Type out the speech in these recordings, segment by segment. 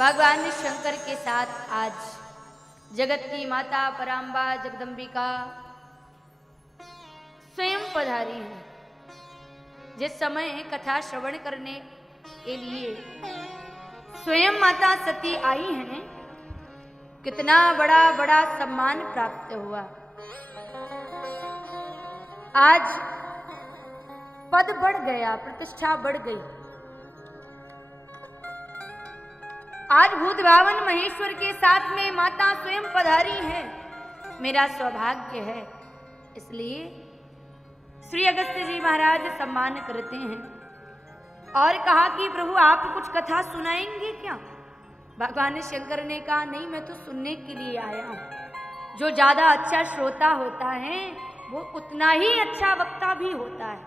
भगवान शंकर के साथ आज जगत की माता पराम्बा जगदम्बिका स्वयं पधारी है। जिस समय कथा श्रवण करने के लिए स्वयं माता सती आई हैं, कितना बड़ा बड़ा सम्मान प्राप्त हुआ। आज पद बढ़ गया, प्रतिष्ठा बढ़ गई। आज भूत भावन महेश्वर के साथ में माता स्वयं पधारी है, मेरा सौभाग्य है। इसलिए श्री अगस्त्य जी महाराज सम्मान करते हैं और कहा कि प्रभु आप कुछ कथा सुनाएंगे क्या? भगवान शंकर ने कहा नहीं, मैं तो सुनने के लिए आया हूं। जो ज्यादा अच्छा श्रोता होता है वो उतना ही अच्छा वक्ता भी होता है।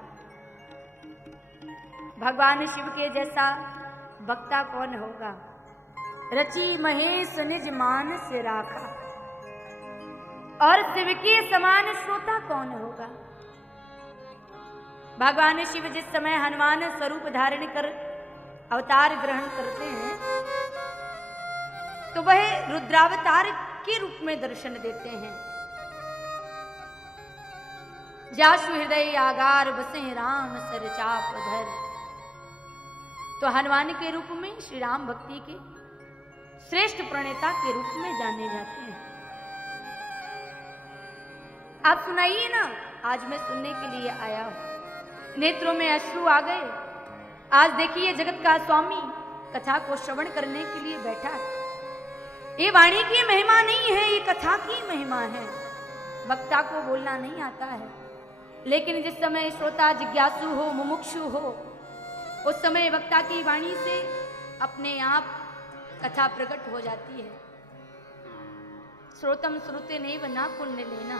भगवान शिव के जैसा वक्ता कौन होगा? रची महेश निज मानस राखा, और शिव के समान श्रोता कौन होगा? भगवान शिव जिस समय हनुमान स्वरूप धारण कर अवतार ग्रहण करते हैं तो वह रुद्रावतार के रूप में दर्शन देते हैं। जासु हृदय आगार बसे राम सर चाप धर, तो हनुमान के रूप में श्री राम भक्ति के श्रेष्ठ प्रणेता के रूप में जाने जाते हैं। आप सुनाइए ना, आज मैं सुनने के लिए आया हूं। नेत्रों में अश्रु आ गए। आज देखिए जगत का स्वामी कथा को श्रवण करने के लिए बैठा है। ये वाणी की महिमा नहीं है, ये कथा की महिमा है। वक्ता को बोलना नहीं आता है, लेकिन जिस समय श्रोता जिज्ञासु हो, मुमुक्षु हो, उस समय वक्ता की वाणी से अपने आप कथा प्रकट हो जाती है। श्रोतम श्रुते नैव न कुंडल लेना,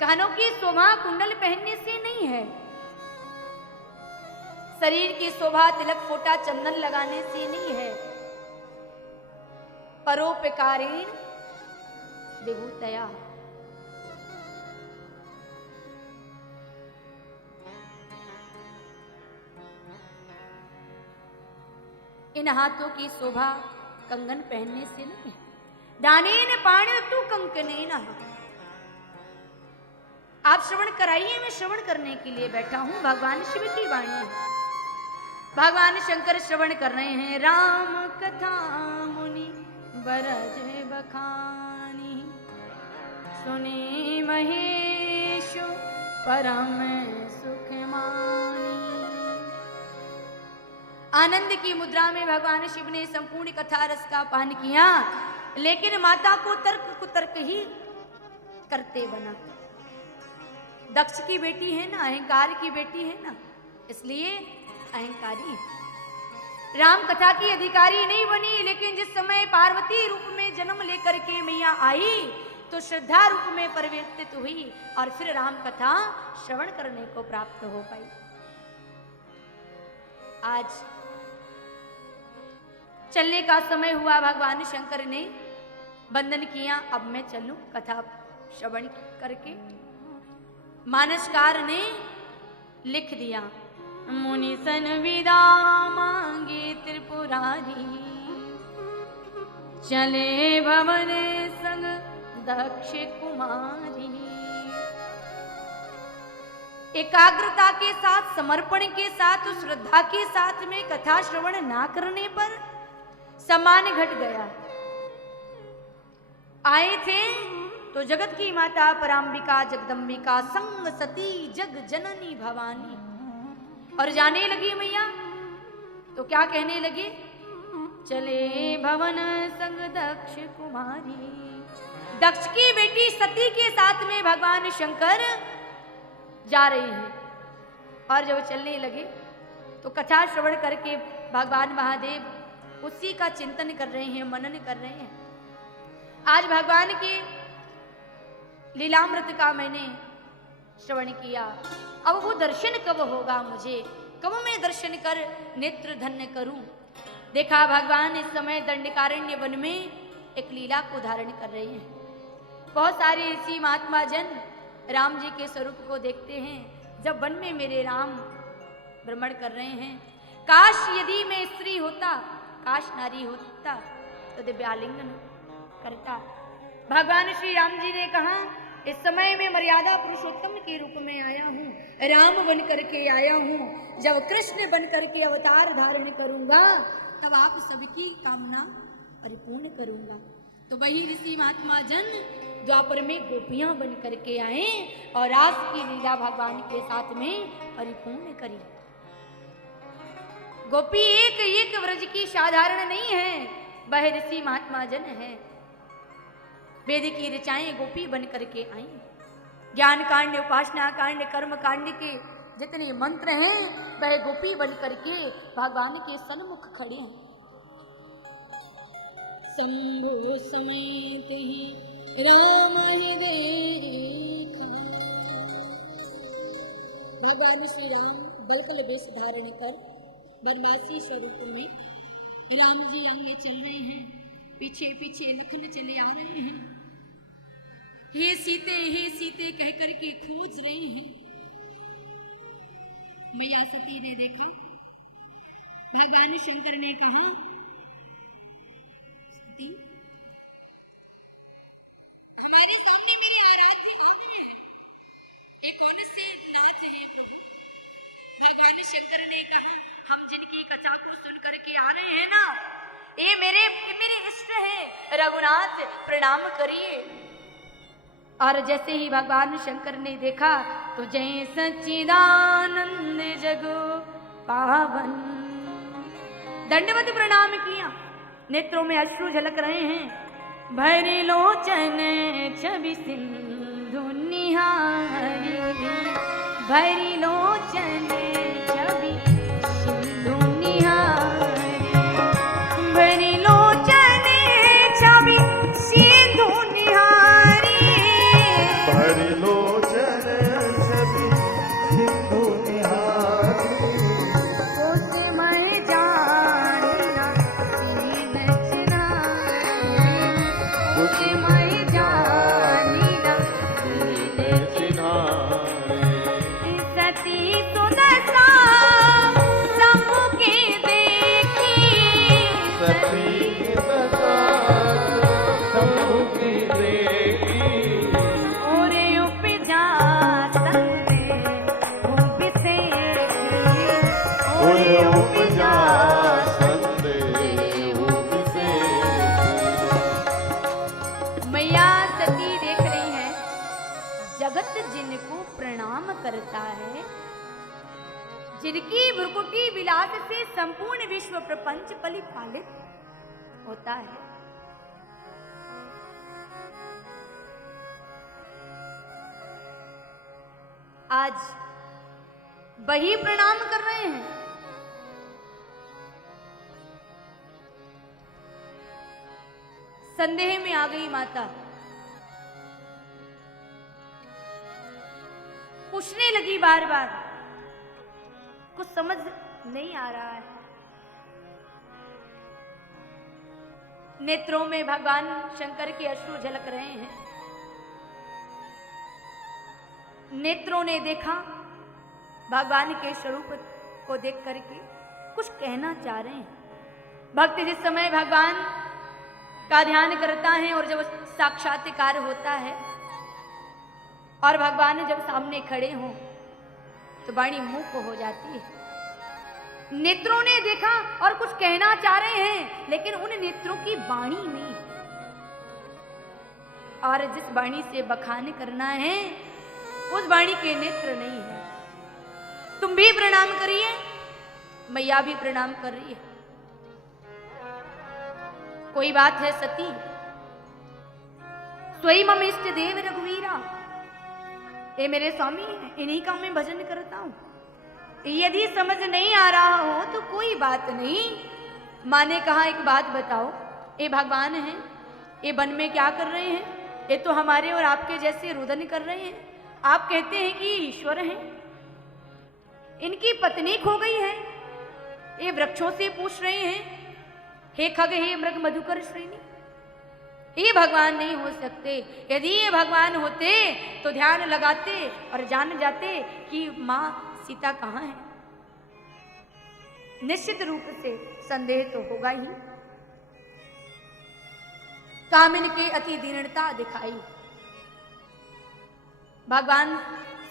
कानों की शोभा कुंडल पहनने से नहीं है। शरीर की शोभा तिलक फोटा चंदन लगाने से नहीं है। परोपकारेण विभूतया, इन हाथों की शोभा कंगन पहनने से नहीं है। दानेन पाणि तु कंकनेन, आप श्रवण कराइए, मैं श्रवण करने के लिए बैठा हूं। भगवान शिव की वाणी है। भगवान शंकर श्रवण कर रहे हैं। राम कथा मुनि बरज बखानी, सुनी महेश परम सुख मानी। आनंद की मुद्रा में भगवान शिव ने संपूर्ण कथा रस का पान किया, लेकिन माता को तर्क कुतर्क ही करते बना। दक्ष की बेटी है ना, अहंकार की बेटी है ना, इसलिए अहंकारी है। राम कथा की अधिकारी नहीं बनी, लेकिन जिस समय पार्वती रूप में जन्म लेकर के मैया आई तो श्रद्धा रूप में परिवर्तित हुई और फिर राम कथा श्रवण करने को प्राप्त हो पाई। आज चलने का समय हुआ, भगवान शंकर ने वंदन किया। अब मैं चलूं कथा श्रवण करके। मानसकार ने लिख दिया, मुनि सन विदा मांगे त्रिपुरारी, चले भवन संग दक्ष कुमारी। एकाग्रता के साथ, समर्पण के साथ, श्रद्धा के साथ में कथा श्रवण ना करने पर सम्मान घट गया। आए थे तो जगत की माता पराम्बिका जगदम्बिका संग सती जग जननी भवानी, और जाने लगी मैया तो क्या कहने लगे? चले भवन संग दक्ष कुमारी। दक्ष की बेटी सती के साथ में भगवान शंकर जा रहे हैं। और जब चलने लगे तो कथा श्रवण करके भगवान महादेव उसी का चिंतन कर रहे हैं, मनन कर रहे हैं। आज भगवान के लीलामृत का मैंने श्रवण किया। अब वो दर्शन कब होगा मुझे, कब मैं दर्शन कर नेत्र धन्य करूं? देखा भगवान इस समय दंडकारण्य वन में एक लीला को धारण कर रहे हैं। बहुत सारे ऋषि महात्मा जन राम जी के स्वरूप को देखते हैं। जब वन में मेरे राम भ्रमण कर रहे हैं, काश यदि मैं स्त्री होता, काश नारी होता तो दिव्यालिंगन करता। भगवान श्री राम जी ने कहा, इस समय मैं मर्यादा पुरुषोत्तम के रूप में आया हूँ, राम बन करके आया हूँ। जब कृष्ण बन करके अवतार धारण करूंगा तब आप सबकी कामना परिपूर्ण करूंगा। तो वही ऋषि महात्मा जन द्वापर में गोपियां बन करके आए और रास की लीला भगवान के साथ में परिपूर्ण करी। गोपी एक एक व्रज की साधारण नहीं है, वह ऋषि महात्मा जन है। वेद की ऋचाएं गोपी बन करके आई। ज्ञान कांड, उपासना कांड, कर्म कांड के जितने मंत्र हैं वह गोपी बन करके भगवान के सन्मुख खड़े हैं। शंभो समेत ही राम ही देखा। भगवान श्री राम बलकल वेश धारण कर बनवासी स्वरूप में राम जी आगे चल रहे हैं, पीछे पीछे लखन चले आ रहे हैं। हे सीते कह करके खोज रहे हैं। मैया सती ने देखा, भगवान शंकर ने कहा, सती हमारे सामने मेरी आराध्य कौन है? ये कौन से नाथ है प्रभु? भगवान शंकर ने कहा, हम जिनकी कथा को सुन करके आ रहे हैं ना, ये मेरे इष्ट है, रघुनाथ प्रणाम करिए। और जैसे ही भगवान शंकर ने देखा तो जय सच्चिदानंद जगो पावन, दंडवत प्रणाम किया। नेत्रों में अश्रु झलक रहे हैं। भरी लोचन छवि सिंधु निहारी, भरी लोचन छवि सिंधु निहारी, भरी लोचन छवि सिंधु निहारी, भरी लोचन छवि सिंधु निहारी। उस मैं जानिना दीन चिनारी, उस मैं जानिना दीन चिनारी। सती सुदशा सबके देखी, सती दशा सबकी देखी। और उपजा संदेह विशेषी, और उपजा संदेह विशेषी। मैया सती देख रही है, जगत जिनको प्रणाम करता है, जिनकी भ्रुकुटी विलास से संपूर्ण विश्व प्रपंच परिपालित होता है। आज वही प्रणाम कर रहे हैं। संदेह में आ गई माता, पूछने लगी बार बार, कुछ समझ नहीं आ रहा है। नेत्रों में भगवान शंकर के अश्रु झलक रहे हैं। नेत्रों ने देखा भगवान के स्वरूप को देख करके कुछ कहना चाह रहे हैं। भक्त जिस समय भगवान का ध्यान करता है और जब साक्षात्कार होता है और भगवान जब सामने खड़े हों तो वाणी मूक हो जाती है। नेत्रों ने देखा और कुछ कहना चाह रहे हैं, लेकिन उन नेत्रों की वाणी नहीं, और जिस वाणी से बखान करना है उस वाणी के नेत्र नहीं है। तुम भी प्रणाम करिए, मैया भी प्रणाम कर रही है। कोई बात है सती, स्वयं मम इष्ट देव रघुवीरा, ये मेरे स्वामी है, इन्हीं का मैं भजन करता हूं। यदि समझ नहीं आ रहा हो तो कोई बात नहीं। माँ ने कहा, एक बात बताओ, ये भगवान हैं, ये वन में क्या कर रहे हैं? ये तो हमारे और आपके जैसे रुदन कर रहे हैं। आप कहते हैं कि ईश्वर हैं, इनकी पत्नी खो गई है, ये वृक्षों से पूछ रहे हैं, हे खग हे मृग मधुकर श्रेणी, ये भगवान नहीं हो सकते। यदि ये भगवान होते तो ध्यान लगाते और जान जाते कि माँ सीता कहाँ है। निश्चित रूप से संदेह तो होगा ही। कामिन के अति दीनता दिखाई। भगवान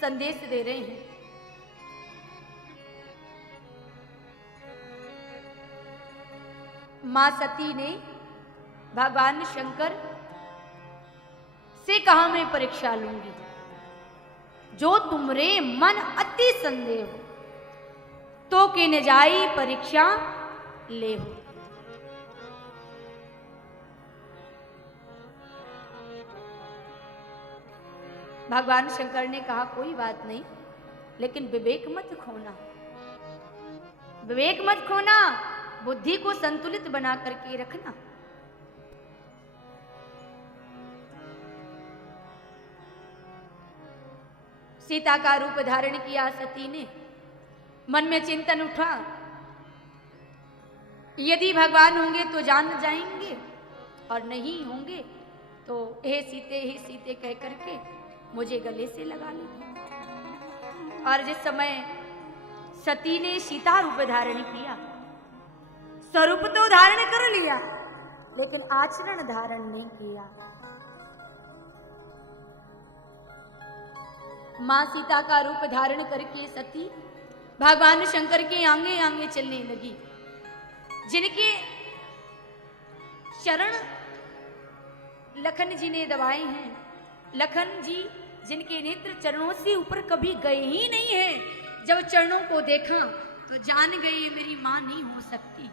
संदेश दे रहे हैं, मां सती ने भगवान शंकर से कहा मैं परीक्षा लूंगी, जो तुमरे मन अति संदेह हो तो कि न जाई परीक्षा ले हो। भगवान शंकर ने कहा कोई बात नहीं, लेकिन विवेक मत खोना, विवेक मत खोना, बुद्धि को संतुलित बना करके रखना। सीता का रूप धारण किया सती ने। मन में चिंतन उठा, यदि भगवान होंगे तो जान जाएंगे और नहीं होंगे तो हे सीते कह करके मुझे गले से लगा ले। और जिस समय सती ने सीता रूप धारण किया, स्वरूप तो धारण कर लिया लेकिन आचरण धारण नहीं किया। मां सीता का रूप धारण करके सती भगवान शंकर के आगे आगे चलने लगी। जिनके चरण लखन जी ने दबाए हैं, लखन जी जिनके नेत्र चरणों से ऊपर कभी गए ही नहीं है, जब चरणों को देखा तो जान गए ये मेरी मां नहीं हो सकती,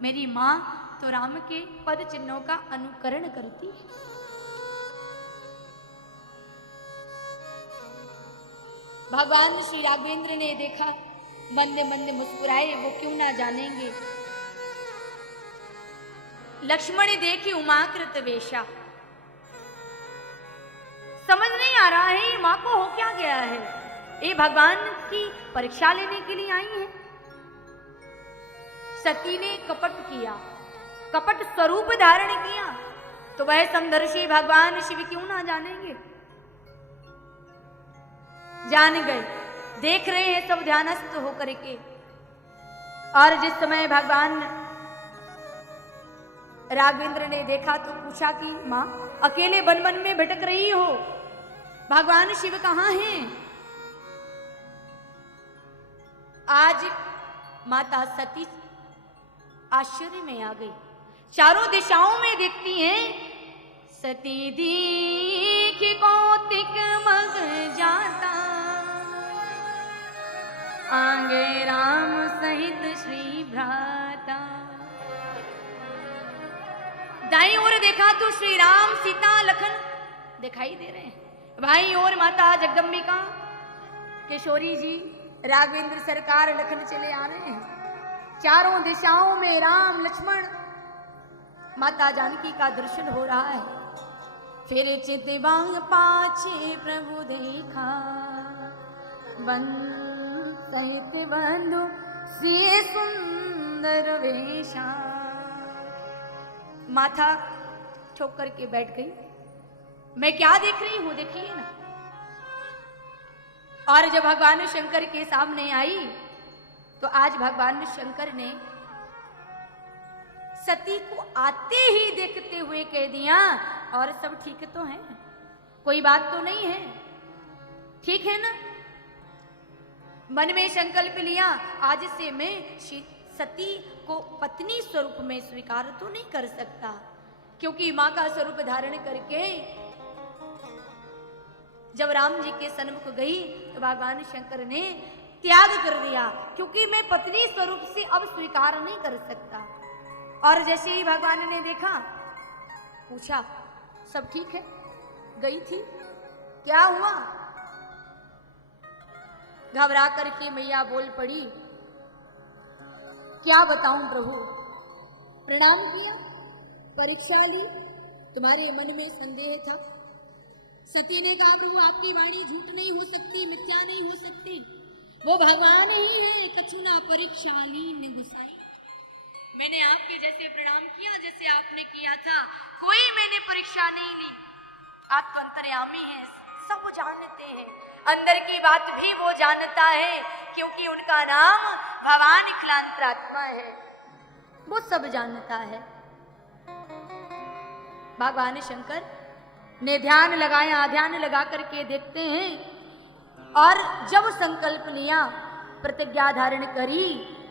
मेरी मां तो राम के पद चिन्हों का अनुकरण करती है। भगवान श्री राघवेंद्र ने देखा, मंद मंद मुस्कुराए, वो क्यों ना जानेंगे। लक्ष्मण देखी उमाकृत वेशा, समझ नहीं आ रहा है ये मां को हो क्या गया है, ये भगवान की परीक्षा लेने के लिए आई है। सती ने कपट किया, कपट स्वरूप धारण किया, तो वह समदर्शी भगवान शिव क्यों ना जानेंगे। जान गए, देख रहे हैं सब ध्यानस्थ होकर के। और जिस समय भगवान राघवेंद्र ने देखा तो पूछा कि मां अकेले वन वन में भटक रही हो, भगवान शिव कहाँ हैं। आज माता सती आश्चर्य में आ गई, चारों दिशाओं में देखती हैं, सती दीख कौतिक मग जाता, आगे राम सहित श्री भ्राता। दाईं ओर देखा तो श्री राम सीता लखन दिखाई दे रहे हैं, बाईं ओर माता जगदम्बिका किशोरी जी राघवेंद्र सरकार लखन चले आ रहे हैं। चारों दिशाओं में राम लक्ष्मण माता जानकी का दर्शन हो रहा है। फिर चितवांग पाछे प्रभु देखा, वन सहित बंधु से सुंदर वेशा। माथा ठोक करके बैठ गई, मैं क्या देख रही हूं देखिए ना। और जब भगवान शंकर के सामने आई तो आज भगवान शंकर ने सती को आते ही देखते हुए कह दिया, और सब ठीक तो है, कोई बात तो नहीं है, ठीक है ना। मन में संकल्प लिया, आज से मैं सती को पत्नी स्वरूप में स्वीकार तो नहीं कर सकता, क्योंकि मां का स्वरूप धारण करके जब राम जी के सन्मुख गई तो भगवान शंकर ने त्याग कर दिया, क्योंकि मैं पत्नी स्वरूप से अब स्वीकार नहीं कर सकता। और जैसे ही भगवान ने देखा, पूछा सब ठीक है, गई थी, क्या हुआ। घबरा करके मैया बोल पड़ी, क्या बताऊं प्रभु। प्रणाम किया, परीक्षा ली, तुम्हारे मन में संदेह था। सती ने कहा प्रभु आपकी वाणी झूठ नहीं हो सकती, मिथ्या नहीं हो सकती, वो भगवान ही है, कछुना परीक्षा ली गुसाई। मैंने आपके जैसे प्रणाम किया जैसे आपने किया था, कोई मैंने परीक्षा नहीं ली। आप तो अंतर्यामी हैं, सब जानते हैं, अंदर की बात भी वो जानता है, क्योंकि उनका नाम भवान क्लांतरात्मा है, वो सब जानता है। भगवान शंकर ने ध्यान लगाया, ध्यान लगा करके देखते हैं, और जब संकल्प लिया, प्रतिज्ञा धारण करी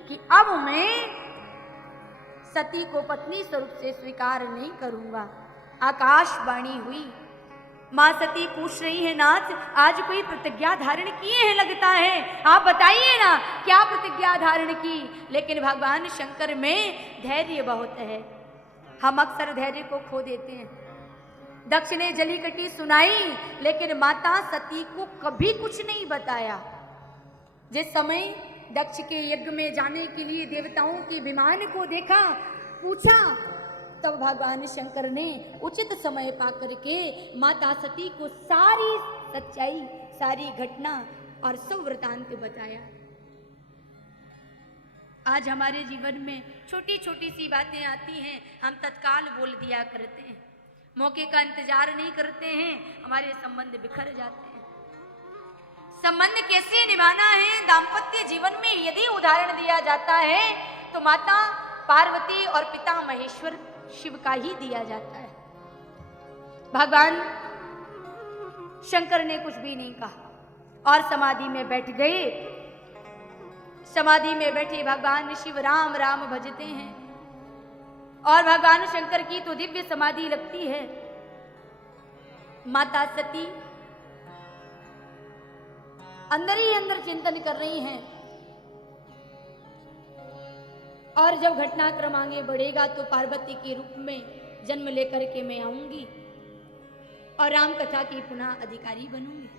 कि अब मैं सती को पत्नी स्वरूप से स्वीकार नहीं करूंगा। आकाशवाणी हुई, मां सती पूछ रही है, नाथ आज कोई प्रतिज्ञा धारण किए हैं लगता है, आप बताइए ना क्या प्रतिज्ञा धारण की। लेकिन भगवान शंकर में धैर्य बहुत है, हम अक्सर धैर्य को खो देते हैं। दक्ष ने जलीकटी सुनाई, लेकिन माता सती को कभी कुछ नहीं बताया। जिस समय दक्ष के यज्ञ में जाने के लिए देवताओं के विमान को देखा, पूछा, तब भगवान शंकर ने उचित समय पाकर के माता सती को सारी सच्चाई, सारी घटना और सब वृतांत बताया। आज हमारे जीवन में छोटी छोटी सी बातें आती हैं, हम तत्काल बोल दिया करते हैं, मौके का इंतजार नहीं करते हैं, हमारे संबंध बिखर जाते हैं। संबंध कैसे निभाना है दाम्पत्य जीवन में यदि उदाहरण दिया जाता है तो माता पार्वती और पिता महेश्वर शिव का ही दिया जाता है। भगवान शंकर ने कुछ भी नहीं कहा और समाधि में बैठ गए। समाधि में बैठे भगवान शिव राम राम भजते हैं, और भगवान शंकर की तो दिव्य समाधि लगती है। माता सती अंदर ही अंदर चिंतन कर रही हैं, और जब घटनाक्रम आगे बढ़ेगा तो पार्वती के रूप में जन्म लेकर के मैं आऊंगी और राम कथा की पुनः अधिकारी बनूंगी।